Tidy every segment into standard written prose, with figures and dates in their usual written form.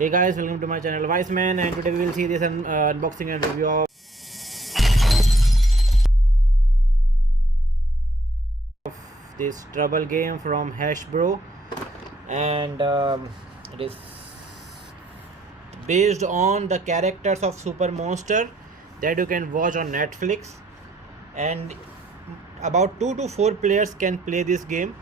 Hey guys, welcome to my channel Wiseman, and today we will see this unboxing and review of this trouble game from Hashbro, and it is based on the characters of Super Monster that you can watch on Netflix, and about 2 to 4 players can play this game,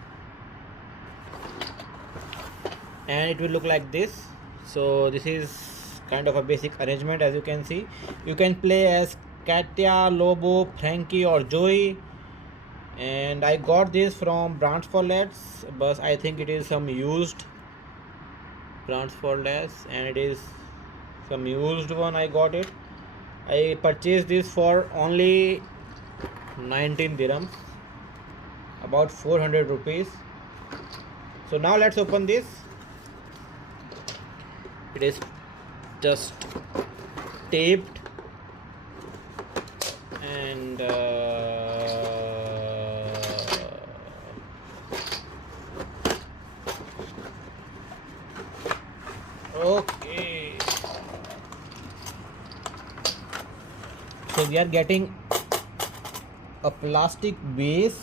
and it will look like this. So this is kind of a basic arrangement. As you can see, you can play as Katya, Lobo, Frankie or Joey, and I got this from Brands for Lads, but I think it is some used Brands for Lads, and it is some used one. I got it. I purchased this for only 19 dirhams, about 400 rupees. So now let's open this. It is just taped, and okay, so we are getting a plastic base,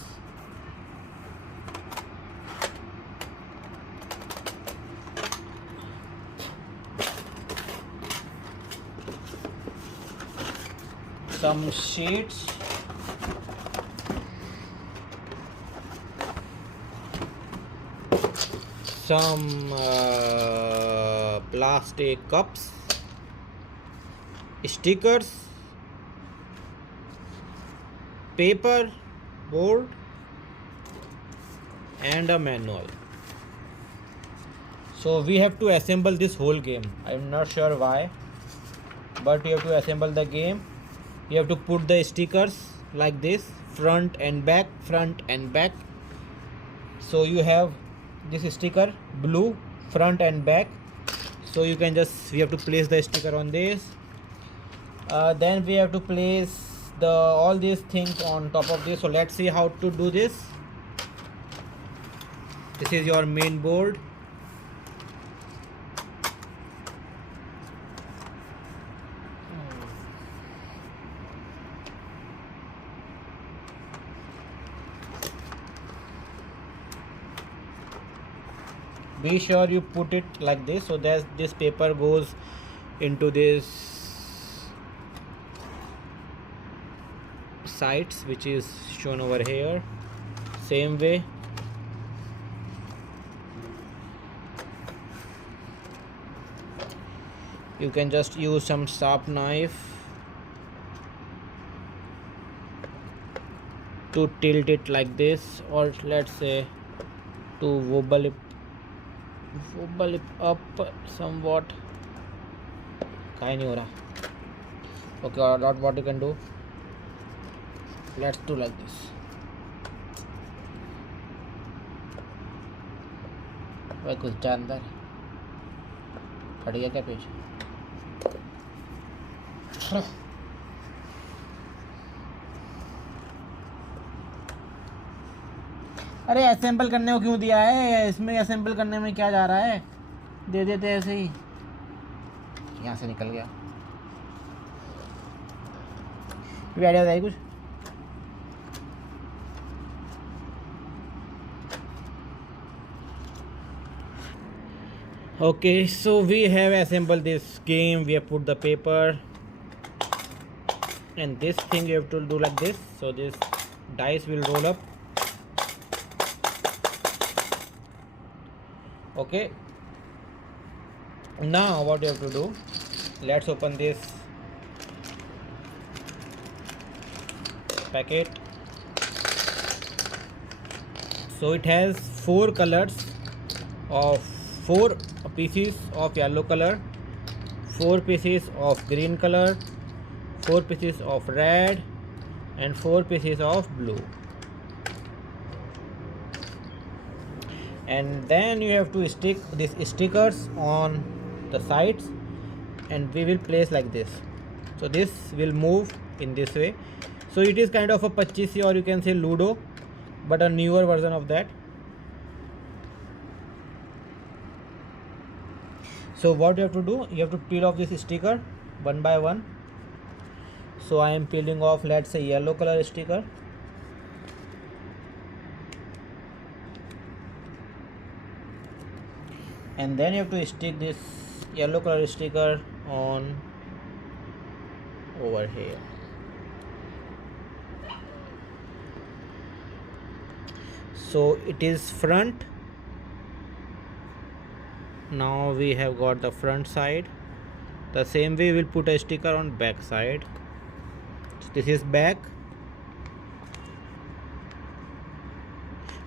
some sheets, some plastic cups, stickers, paper, board, and a manual. So we have to assemble this whole game. I'm not sure why, but you have to assemble the game. You have to put the stickers like this, front and back, front and back. So you have this sticker, blue, front and back. So you can we have to place the sticker on this. Then we have to place all these things on top of this. So let's see how to do this. This is your main board. Be sure you put it like this, so that this paper goes into this sides, which is shown over here. Same way. You can just use some sharp knife to tilt it like this, or let's say to wobble it up somewhat. Okay, what you can do, let's do like this. वह कुछ जानदार फट गया क्या page? अरे assemble करने को क्यों दिया है? इसमें असेंबल करने में क्या जा रहा है? दे देते ऐसे ही. यहाँ से निकल गया. कोई आइडिया बताइए कुछ? Okay, so we have assembled this game. We have put the paper, and this thing you have to do like this. So this dice will roll up. Okay, now what you have to do, let's open this packet. So it has 4 colors of 4 pieces of yellow color, 4 pieces of green color, 4 pieces of red, and 4 pieces of blue. And then you have to stick these stickers on the sides, and we will place like this. So this will move in this way. So it is kind of a pachisi, or you can say Ludo, but a newer version of that. So what you have to do, you have to peel off this sticker one by one. So I am peeling off, let's say, yellow color sticker. And then you have to stick this yellow color sticker on over here. So it is front. Now we have got the front side. The same way we'll put a sticker on back side. So this is back.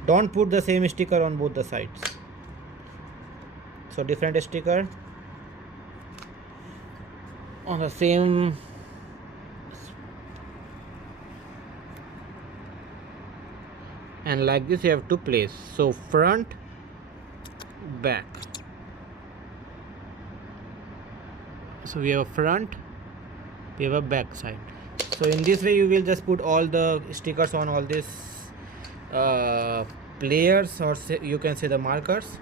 Don't put the same sticker on both the sides. So different sticker on the same, and like this you have to place. So front, back. So we have a front, we have a back side. So in this way you will just put all the stickers on all these players, or you can say the markers.